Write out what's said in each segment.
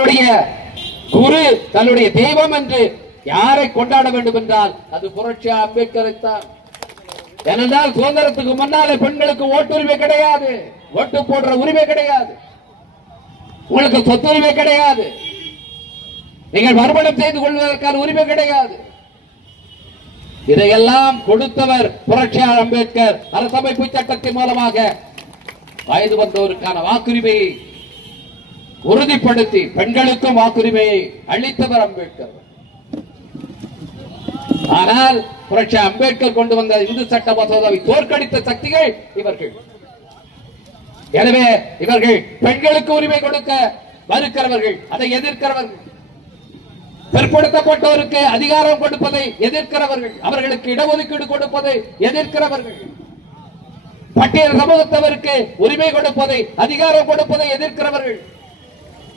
தன்னுடைய குரு தன்னுடைய தெய்வம் என்று யாரை கொண்டாட வேண்டும் என்றால் அது புரட்சி அம்பேத்கரை தான். ஏனென்றால் சுதந்திரத்துக்கு முன்னாலே பெண்களுக்கு ஓட்டுரிமை கிடையாது. ஓட்டு போடுற உரிமை கிடையாது. உங்களுக்கு சொத்துரிமை கிடையாது. நீங்கள் மறுமணம் செய்து கொள்வதற்கான உரிமை கிடையாது. இதையெல்லாம் கொடுத்தவர் புரட்சியாளர் அம்பேத்கர். அரசமைப்பு சட்டத்தின் மூலமாக வயது வந்தோருக்கான வாக்குரிமையை உறுதிப்படுத்தி பெண்களுக்கும் வாக்குரிமையை அளித்தவர் அம்பேத்கர். ஆனால் புரட்சி அம்பேத்கர் கொண்டு வந்த இந்து சட்ட மசோதாவை தோற்கடித்த சக்திகள் இவர்கள். எனவே இவர்கள் பெண்களுக்கு உரிமை கொடுக்க மறுக்கிறவர்கள் அதை எதிர்க்கிறவர்கள் பிற்படுத்தப்பட்டோருக்கு அதிகாரம் கொடுப்பதை எதிர்க்கிறவர்கள் அவர்களுக்கு இடஒதுக்கீடு கொடுப்பதை எதிர்க்கிறவர்கள். பட்டியல் சமூகத்தவருக்கு உரிமை கொடுப்பதை அதிகாரம் கொடுப்பதை எதிர்க்கிறவர்கள்.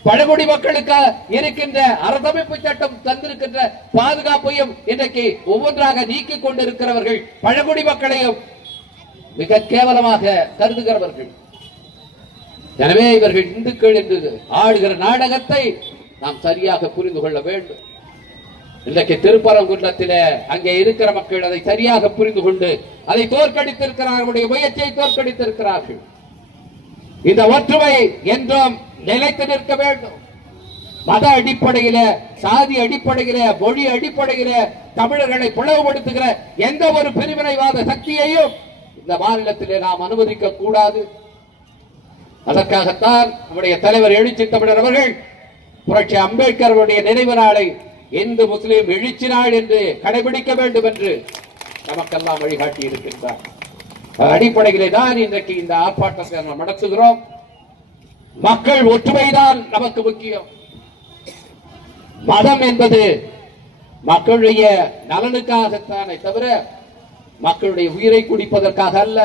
பழங்குடி மக்களுக்கு இருக்கின்ற அரசமைப்பு சட்டம் தந்திருக்கின்ற பாதுகாப்பையும் இன்றைக்கு ஒவ்வொன்றாக நீக்கிக் கொண்டிருக்கிறவர்கள் பழங்குடி மக்களையும் மிக கேவலமாக கருதுகிறவர்கள். எனவே இவர்கள் இந்துக்கள் என்று ஆடுகிற நாடகத்தை நாம் சரியாக புரிந்து கொள்ள வேண்டும். இன்றைக்கு திருப்பரங்குன்றத்திலே அங்கே இருக்கிற மக்கள் அதை சரியாக புரிந்து கொண்டு அதை தோற்கடித்திருக்கிறார்களுடைய முயற்சியை தோற்கடித்திருக்கிறார்கள். இந்த ஒற்றுமை என்றும் நிலைத்து நிற்க வேண்டும். மத அடிப்படையில சாதி அடிப்படையில மொழி அடிப்படையில தமிழர்களை பிளவுபடுத்துகிற எந்த ஒரு பிரிவினைவாத சக்தியையும் இந்த மாநிலத்திலே நாம் அனுமதிக்க கூடாது. அதற்காகத்தான் நம்முடைய தலைவர் எழுச்சி தமிழர் அவர்கள் புரட்சி அம்பேத்கர் அவருடைய நினைவு நாளை இந்து முஸ்லீம் எழுச்சி நாள் என்று கடைபிடிக்க வேண்டும் என்று நமக்கெல்லாம் வழிகாட்டி இருக்கின்றார் அடிப்படையிலே தான் இன்றைக்கு இந்த ஆர்ப்பாட்டத்தை நாம் நடத்துகிறோம். மக்கள் ஒற்றுமைதான் நமக்கு முக்கியம். மதம் என்பது மக்களுடைய நலனுக்காகத்தானே தவிர மக்களுடைய உயிரை குடிப்பதற்காக அல்ல.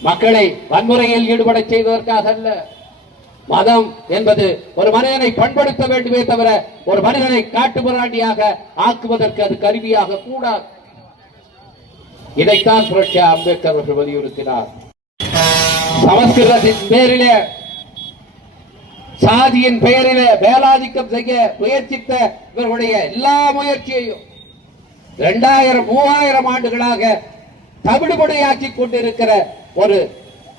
மக்களை வன்முறையில் ஈடுபட செய்வதற்காக அல்ல. மதம் என்பது ஒரு மனிதனை பண்படுத்த வேண்டுமே தவிர ஒரு மனிதனை காட்டுமிராண்டியாக ஆக்குவதற்கு அது கருவியாக கூடாது. இதைத்தான் புரட்சி அம்பேத்கர் அவர்கள் வலியுறுத்தினார். சமஸ்கிருதத்தின் பேரிலே சாதியின் பெயரிலே மேலாதிக்கம் செய்ய முயற்சித்த இவர்களுடைய எல்லா முயற்சியையும் இரண்டாயிரம் மூவாயிரம் ஆண்டுகளாக தமிழ்மொழியாக்கிக் கொண்டிருக்கிற ஒரு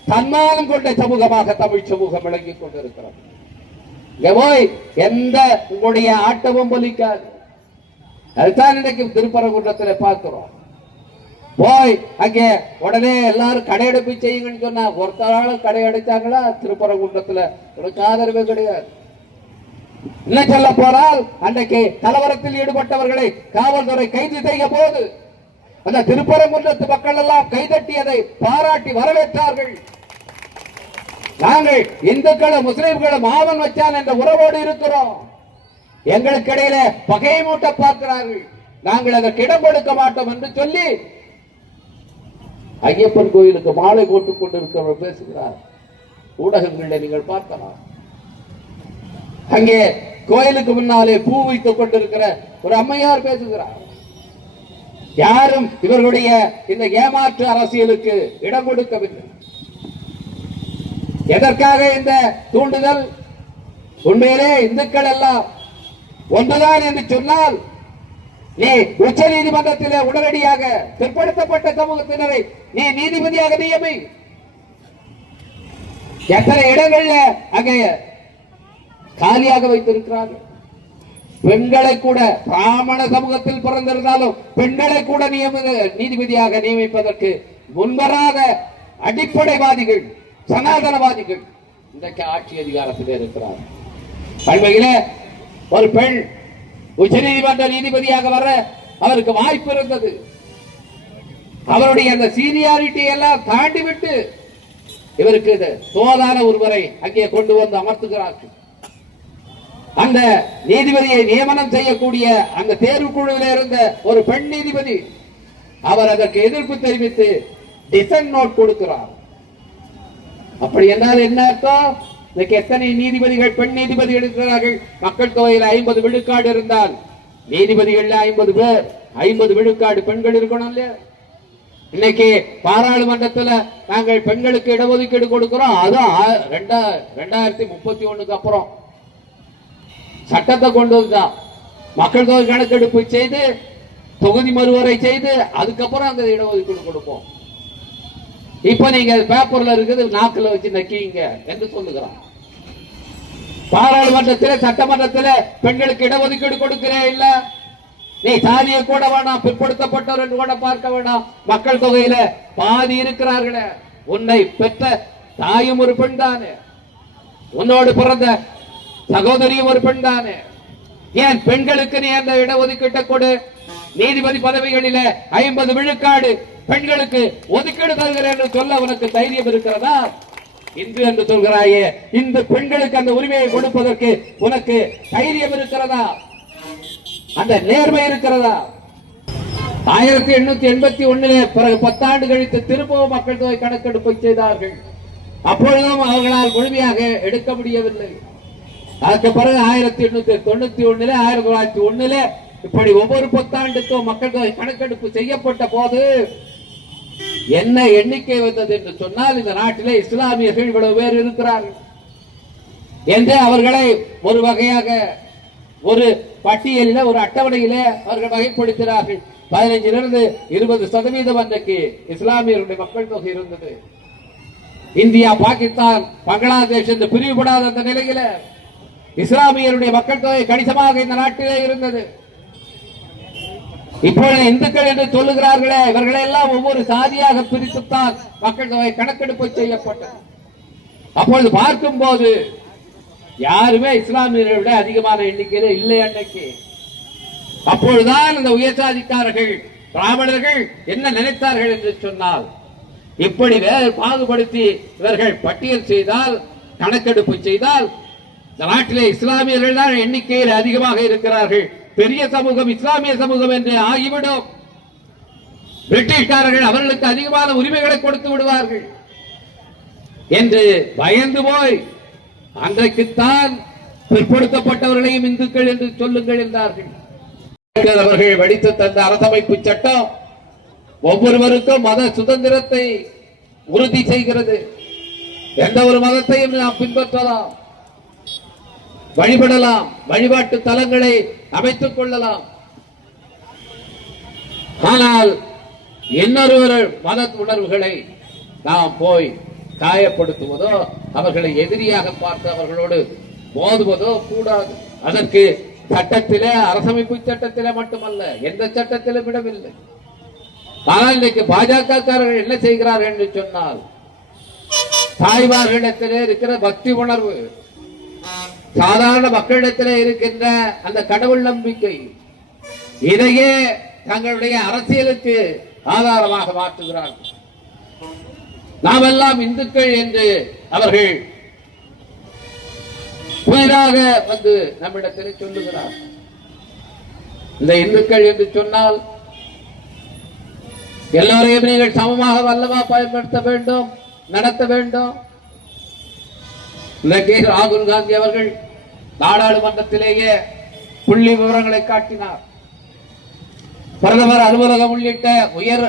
தன்மானம் கொண்ட சமூகமாக தமிழ் சமூகம் விளங்கிக் கொண்டிருக்கிறது. போய் எந்த உங்களுடைய ஆட்டமும் பலிக்காது. அதுதான் இன்னைக்கு திருப்பரங்குன்றத்தில் பார்க்கிறோம். போய் அங்கே உடனே எல்லாரும் கடையெடுப்பு செய்யுங்கன்னு சொன்னா ஒருத்தரால கடை அடைச்சாங்களா? திருப்பரங்குன்றத்துல. உனக்கு ஆதரவு கிடையாது. இன்னும் சொல்ல போனால் அன்றைக்கு கலவரத்தில் ஈடுபட்டவர்களை காவல்துறை கைது செய்ய போது அந்த திருப்பரங்குன்றத்து மக்கள் எல்லாம் கைதட்டியதை பாராட்டி வரவேற்றார்கள். நாங்கள் இந்துக்களும் முஸ்லிம்களும் ஆவன் வச்சான் என்ற உறவோடு இருக்கிறோம். எங்களுக்கு இடையில பகையை மூட்ட பார்க்கிறார்கள். நாங்கள் அதற்கு இடம் கொடுக்க மாட்டோம் என்று சொல்லி ஐயப்பன் கோயிலுக்கு மாலை போட்டுக் கொண்டிருக்கிறவர் பேசுகிறார். ஊடகங்களில் நீங்கள் பார்க்கலாம். அங்கே கோயிலுக்கு முன்னாலே பூ வைத்துக் கொண்டிருக்கிற ஒரு அம்மையார் பேசுகிறார். யாரும் இவர்களுடைய இந்த ஏமாற்று அரசியலுக்கு இடம் கொடுக்கவில்லை. எதற்காக இந்த தூண்டுதல்? உண்மையிலே இந்துக்கள் எல்லாம் ஒன்றுதான் என்று சொன்னால் நீ உச்ச நீதிமன்றத்திலே உடனடியாக பிற்படுத்தப்பட்ட சமூகத்தினரை நீ நீதிபதியாக நியமி எத்தனை இடங்கள்ல அங்கே காலியாக வைத்திருக்கிறார்கள் பெண்களை கூட பிராமண சமூகத்தில் பிறந்திருந்தாலும் பெண்களை கூட நியம நீதிபதியாக நியமிப்பதற்கு முன்வராத அடிப்படைவாதிகள் சனாதனவாதிகள் இன்றைக்கு ஆட்சி அதிகாரத்தில் இருக்கிறார் அண்மையிலே ஒரு பெண் உச்ச நீதிமன்ற நீதிபதியாக வர அவருக்கு வாய்ப்பு இருந்தது. அவருடைய அந்த சீனியாரிட்டி எல்லாம் தாண்டி விட்டு இவருக்கு தோதான ஒருவரை அங்கே கொண்டு வந்து அமர்த்துகிறார்கள். அந்த நீதிபதியை நியமனம் செய்யக்கூடிய அந்த தேர்வு குழுவில் இருந்த ஒரு பெண் நீதிபதி அவர் அதற்கு எதிர்ப்பு தெரிவித்து டிசன் நோட் கொடுக்கிறார். அப்படி என்றால் என்ன அர்த்தம்? எத்தனை நீதிபதிகள் பெண் நீதிபதிகள் இருக்கிறார்கள் மக்கள் தொகையில் ஐம்பது விழுக்காடு இருந்தால் நீதிபதிகள்ல ஐம்பது பேர் ஐம்பது விழுக்காடு பெண்கள் இருக்கணும் இல்லையா? இன்னைக்கு பாராளுமன்றத்துல நாங்கள் பெண்களுக்கு இடஒதுக்கீடு கொடுக்கிறோம். அது ரெண்டா ரெண்டாயிரத்தி முப்பத்தி ஒண்ணுக்கு அப்புறம். சட்டத்தை கொண்டு வந்தா. மக்கள் தொகை கணக்கெடுப்பு செய்து தொகுதி மறுவரை செய்து அதுக்கப்புறம் அந்த இடஒதுக்கீடு கொடுப்போம். இப்ப நீங்க பேப்பர்ல இருக்குது நாக்குல வச்சு நக்கிங்க என்று சொல்லுகிறான் பாராளுமன்றத்தில் சட்டமன்றத்தில் பெண்களுக்கு இடஒதுக்கீடு கொடுக்கிறேன் இல்லை. நீ சாதியை கூட வேணாம் பிற்படுத்தப்பட்டவர் என்று கூட பார்க்க வேண்டாம் மக்கள் தொகையில பாதி இருக்கிறார்களே. உன்னை பெற்ற தாயும் ஒரு பெண் தானே. உன்னோடு பிறந்த சகோதரியும் ஒரு பெண் தானே. ஏன் பெண்களுக்கு நீ அந்த இடஒதுக்கீட்டை கொடு? நீதிபதி பதவிகளில ஐம்பது விழுக்காடு பெண்களுக்கு ஒதுக்கீடு தருகிறேன் என்று சொல்ல உனக்கு தைரியம் இருக்கிறதா? இந்து என்று சொல்கிறாயே இந்த பெண்களுக்கு அந்த உரிமையை கொடுப்பதற்கு உனக்கு தைரியம் இருக்கிறதா? அந்த நேர்மை இருக்கிறதா? ஆயிரத்தி எண்ணூத்தி எண்பத்தி ஒண்ணிலே பிறகு பத்தாண்டு கழித்து திரும்பவும் மக்கள் தொகை கணக்கெடுப்பை செய்தார்கள். அப்பொழுதும் அவர்களால் முழுமையாக எடுக்க முடியவில்லை. அதுக்கு பிறகு ஆயிரத்தி எண்ணூத்தி தொண்ணூத்தி ஒண்ணுல ஆயிரத்தி தொள்ளாயிரத்தி ஒண்ணுல இப்படி ஒவ்வொரு பத்தாண்டுக்கும் மக்கள் தொகை கணக்கெடுப்பு செய்யப்பட்ட போது என்ன எண்ணிக்கை வந்தது என்று சொன்னால் இந்த நாட்டிலே இஸ்லாமியர்கள் இவ்வளவு பேர் இருக்கிறார்கள். என்று அவர்களை ஒரு வகையாக ஒரு பட்டியலில ஒரு அட்டவணையில அவர்கள் வகைப்படுத்தினார்கள். பதினைஞ்சிலிருந்து இருபது சதவீதம் அன்றைக்கு இஸ்லாமியருடைய மக்கள் தொகை இருந்தது. இந்தியா பாகிஸ்தான் பங்களாதேஷ் என்று பிரிவுபடாத அந்த நிலையில இஸ்லாமியருடைய மக்கள் தொகை கணிசமாக இந்த நாட்டிலே இருந்தது. இப்பொழுது இந்துக்கள் என்று சொல்லுகிறார்களே இவர்களை எல்லாம் ஒவ்வொரு சாதியாக பிரித்துத்தான் மக்கள் தொகை கணக்கெடுப்பு செய்யப்பட்டது. அப்பொழுது பார்க்கும் போது யாருமே இஸ்லாமியர்களை விட அதிகமான எண்ணிக்கையில இல்லை அன்னைக்கு. அப்பொழுதுதான் இந்த உயர்சாதிக்காரர்கள் பிராமணர்கள் என்ன நினைத்தார்கள் என்று சொன்னால் இப்படி வேறு பாகுபடுத்தி இவர்கள் பட்டியல் செய்தால் கணக்கெடுப்பு செய்தால் இந்த நாட்டிலே இஸ்லாமியர்கள் தான் எண்ணிக்கையில் அதிகமாக இருக்கிறார்கள். பெரிய சமூகம் இஸ்லாமிய சமூகம் என்று ஆகிவிடும். பிரிட்டிஷ்காரர்கள் அவர்களுக்கு அதிகமான உரிமைகளை கொடுத்து விடுவார்கள். என்று பயந்து போய் அன்றைக்குத்தான் பிற்படுத்தப்பட்டவர்களையும் இந்துக்கள் என்று சொல்லுங்கள் என்றார்கள். அவர்கள் வடித்து தந்த அரசமைப்பு சட்டம் ஒவ்வொருவருக்கும் மத சுதந்திரத்தை உறுதி செய்கிறது. எந்த ஒரு மதத்தையும் நாம் பின்பற்றலாம். வழிபடலாம். வழிபாட்டு தலங்களை அமைத்துக் கொள்ளலாம். ஆனால் இன்னொருவர் மத உணர்வுகளை நாம் போய் காயப்படுத்துவதோ அவர்களை எதிரியாக பார்த்து அவர்களோடு மோதுவதோ கூடாது. அதற்கு சட்டத்திலே அரசமைப்பு சட்டத்திலே மட்டுமல்ல எந்த சட்டத்திலும் இடமில்லை ஆனால் இன்னைக்கு பாஜகக்காரர்கள் என்ன செய்கிறார்கள் என்று சொன்னால் தாய்மார்களிடத்திலே இருக்கிற பக்தி உணர்வு சாதாரண மக்களிடத்திலே இருக்கின்ற அந்த கடவுள் நம்பிக்கை இதையே தங்களுடைய அரசியலுக்கு ஆதாரமாக மாற்றுகிறார்கள். நாமெல்லாம் இந்துக்கள் என்று அவர்கள் புதிதாக வந்து நம்மிடத்தில் சொல்லுகிறார். இந்த இந்துக்கள் என்று சொன்னால் எல்லோரையும் நீங்கள் சமமாக வல்லவா பயன்படுத்த வேண்டும் நடத்த வேண்டும். இன்றைக்கு ராகுல் காந்தி அவர்கள் நாடாளுமன்றத்திலேயே புள்ளி விவரங்களை காட்டினார். பிரதமர் அலுவலகம் உள்ளிட்ட உயர்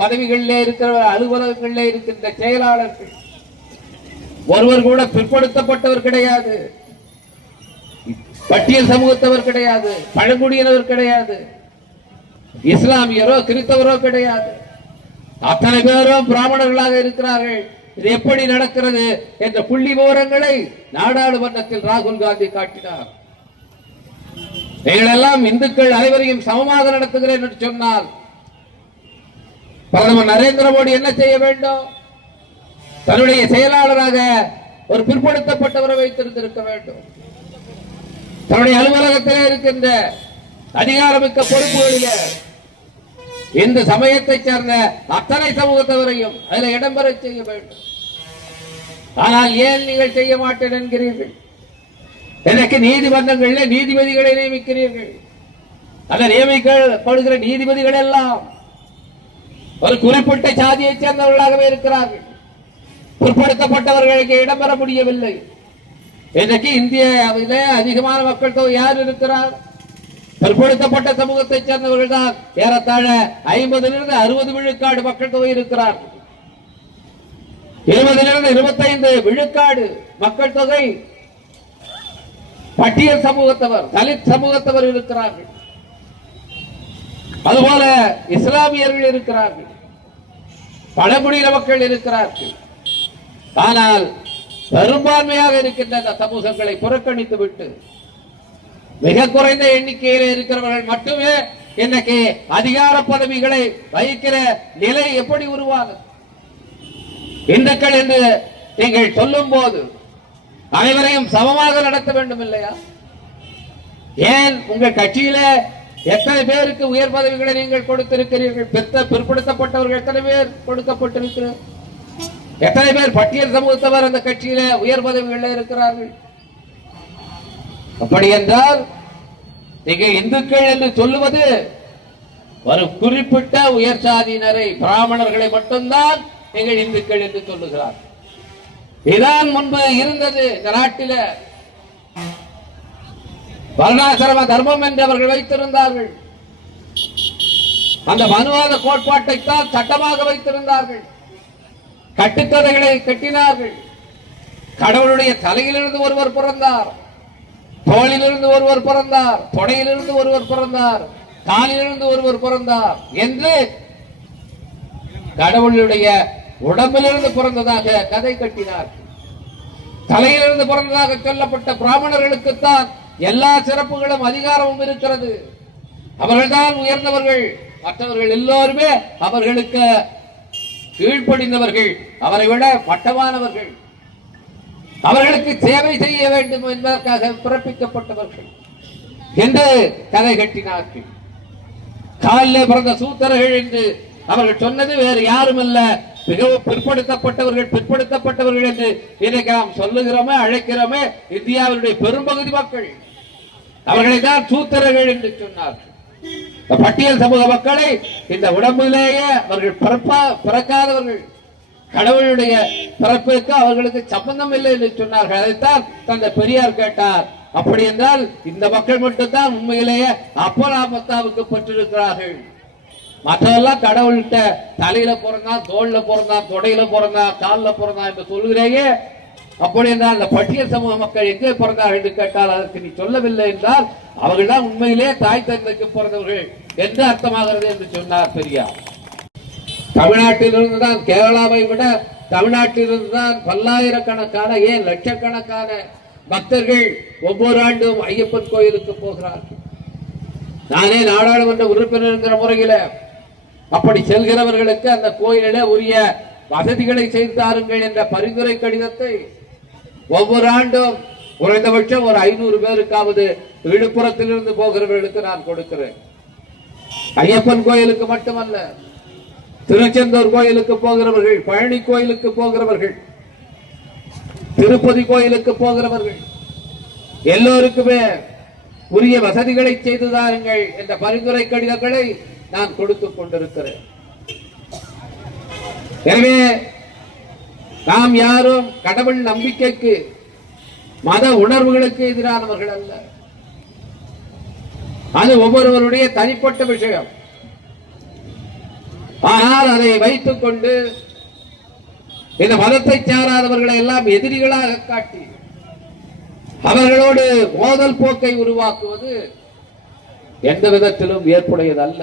பதவிகளிலே இருக்கிற அலுவலகங்களிலே இருக்கின்ற செயலாளர்கள். ஒருவர் கூட பிற்படுத்தப்பட்டவர் கிடையாது. பட்டியல் சமூகத்தவர் கிடையாது. பழங்குடியினவர் கிடையாது. இஸ்லாமியரோ கிறிஸ்தவரோ கிடையாது. அத்தனை பேரும் பிராமணர்களாக இருக்கிறார்கள். இது எப்படி நடக்கிறது என்ற புள்ளி விவரங்களை நாடாளுமன்றத்தில் ராகுல் காந்தி காட்டினார். எங்களெல்லாம் இந்துக்கள் அனைவரையும் சமமாக நடத்துகிறேன் என்று சொன்னால் பிரதமர் நரேந்திர மோடி என்ன செய்ய வேண்டும்? தன்னுடைய செயலாளராக ஒரு பிற்படுத்தப்பட்டவரை வைத்திருந்திருக்க வேண்டும். தன்னுடைய அலுவலகத்திலே இருக்கின்ற அதிகாரமிக்க பொறுப்புகளிலே இந்த சமயத்தை சேர்ந்த அத்தனை சமூகத்தவரையும் அதில் இடம்பெற செய்ய வேண்டும். ஆனால் ஏன் நீங்கள் செய்ய மாட்டேன் என்கிறீர்கள்? எனக்கு நீதிமன்றங்களில் நீதிபதிகளை நியமிக்கிறீர்கள். அந்த நியமிக்கப்படுகிற நீதிபதிகள் எல்லாம் ஒரு குறிப்பிட்ட சாதியை சேர்ந்தவர்களாகவே இருக்கிறார்கள். பிற்படுத்தப்பட்டவர்களுக்கு இடம்பெற முடியவில்லை. இன்றைக்கு இந்தியாவிலே அதிகமான மக்கள் தொகை யார் இருக்கிறார்? பிற்படுத்தப்பட்ட சமூகத்தைச் சேர்ந்தவர்கள் தான் ஏறத்தாழ ஐம்பதிலிருந்து அறுபது விழுக்காடு மக்கள் தொகை இருக்கிறார் இருபதிலிருந்து இருபத்தைந்து விழுக்காடு மக்கள் தொகை பட்டியல் சமூகத்தவர் தலித் சமூகத்தவர் இருக்கிறார்கள். அதுபோல இஸ்லாமியர்கள் இருக்கிறார்கள். பழங்குடியின மக்கள் இருக்கிறார்கள். ஆனால் பெரும்பான்மையாக இருக்கின்ற அந்த சமூகங்களை புறக்கணித்து விட்டு மிக குறைந்த எண்ணிக்கையில் இருக்கிறவர்கள் மட்டுமே இன்னைக்கு அதிகார பதவிகளை வகிக்கிற நிலை எப்படி உருவாகும் இந்துக்கள் என்று நீங்கள் சொல்லும் போது அனைவரையும் சமமாக நடத்த வேண்டும் இல்லையா? ஏன் உங்கள் கட்சியில எத்தனை பேருக்கு உயர் பதவிகளை நீங்கள் கொடுத்திருக்கிறீர்கள்? பெத்த பிற்படுத்தப்பட்டவர்கள் எத்தனை பேர் கொடுக்கப்பட்டிருக்கிறார்? எத்தனை பேர் பட்டியல் சமூகத்தவர் அந்த கட்சியில உயர் பதவிகளில் இருக்கிறார்கள்? அப்படி என்றால் நீங்கள் இந்துக்கள் என்று சொல்லுவது ஒரு குறிப்பிட்ட உயர் சாதியினரை பிராமணர்களை மட்டும்தான் நீங்கள் இந்துக்கள் என்று சொல்லுகிறார் இதான் முன்பு இருந்தது இந்த நாட்டில. வருணாசிரம தர்மம் என்று அவர்கள் வைத்திருந்தார்கள். அந்த மனுவாத கோட்பாட்டை தான் சட்டமாக வைத்திருந்தார்கள். கட்டுக்கதைகளை கட்டினார்கள். கடவுளுடைய தலையிலிருந்து ஒருவர் பிறந்தார். தோளிலிருந்து ஒருவர் பிறந்தார். தொடையிலிருந்து ஒருவர் பிறந்தார். காலிலிருந்து ஒருவர் பிறந்தார் என்று கடவுளுடைய உடம்பிலிருந்து பிறந்ததாக கதை கட்டினார் தலையிலிருந்து பிறந்ததாக சொல்லப்பட்ட பிராமணர்களுக்குத்தான் எல்லா சிறப்புகளும் அதிகாரமும் இருக்கிறது. அவர்கள்தான் உயர்ந்தவர்கள். மற்றவர்கள் எல்லோருமே அவர்களுக்கு கீழ்ப்படிந்தவர்கள். அவரை விட மட்டமானவர்கள். அவர்களுக்கு சேவை செய்ய வேண்டும் என்பதற்காக பிறப்பிக்கப்பட்டவர்கள். என்று கதை கட்டினார்கள். காலில் பிறந்த சூத்தர்கள் என்று அவர்கள் சொன்னது வேறு யாரும் அல்ல மிகவும் பிற்படுத்தப்பட்டவர்கள் பிற்படுத்தப்பட்டவர்கள் என்று இன்றைக்கு நாம் சொல்லுகிறோமே அழைக்கிறோமே இந்தியாவினுடைய பெரும்பகுதி மக்கள். அவர்களை தான் சூத்திரர்கள் என்று சொன்னார்கள் பட்டியல் சமூக மக்களை இந்த உடம்பிலேயே அவர்கள் பிறப்பா பிறக்காதவர்கள். கடவுளுடைய பிறப்பிற்கு அவர்களுக்கு சம்பந்தம் இல்லை என்று சொன்னார்கள். அதைத்தான் தந்தை பெரியார் கேட்டார். அப்படி என்றால் இந்த மக்கள் மட்டும்தான் உண்மையிலேயே அப்பராமத்தாவுக்கு பெற்றிருக்கிறார்கள். மற்றதெல்லாம் கடவுள்கிட்ட தலையில பிறந்தான் தோல்ல பிறந்தான் தொடையில பிறந்தான் காலில் பிறந்தான் என்று சொல்கிறேயே அப்படி என்றால் அந்த பட்டியல் சமூக மக்கள் எங்கே பிறந்தார்கள் என்று கேட்டால் அதற்கு நீ சொல்லவில்லை என்றால் அவர்கள் தான் உண்மையிலே தாய் தந்தைக்கு பிறந்தவர்கள் என்று அர்த்தமாகிறது என்று சொன்னார் பெரியார். தமிழ்நாட்டிலிருந்து தான் கேரளாவை விட தமிழ்நாட்டிலிருந்து தான் பல்லாயிரக்கணக்கான ஏன் லட்சக்கணக்கான பக்தர்கள் ஒவ்வொரு ஆண்டும் ஐயப்பன் கோயிலுக்கு போகிறார்கள். நானே நாடாளுமன்ற உறுப்பினர் என்கிற முறையில அப்படி செல்கிறவர்களுக்கு அந்த கோயிலிலே உரிய வசதிகளை செய்து தாருங்கள் என்ற பரிந்துரை கடிதத்தை ஒவ்வொரு ஆண்டும் குறைந்தபட்சம் ஒரு ஐநூறு பேருக்காவது விழுப்புரத்திலிருந்து போகிறவர்களுக்கு நான் கொடுக்கிறேன். ஐயப்பன் கோயிலுக்கு மட்டுமல்ல திருச்செந்தூர் கோயிலுக்கு போகிறவர்கள் பழனி கோயிலுக்கு போகிறவர்கள் திருப்பதி கோயிலுக்கு போகிறவர்கள் எல்லோருக்குமே உரிய வசதிகளை செய்து தாருங்கள் என்ற பரிந்துரை கடிதங்களை நான் கொடுத்துக் கொண்டிருக்கிறேன். எனவே நாம் யாரும் கடவுள் நம்பிக்கைக்கு மத உணர்வுகளுக்கு எதிரானவர்கள் அல்ல. அது ஒவ்வொருவருடைய தனிப்பட்ட விஷயம். ஆனால் அதை வைத்துக் கொண்டு இந்த மதத்தை சாராதவர்களை எல்லாம் எதிரிகளாக காட்டி அவர்களோடு மோதல் போக்கை உருவாக்குவது எந்த விதத்திலும் ஏற்புடையதல்ல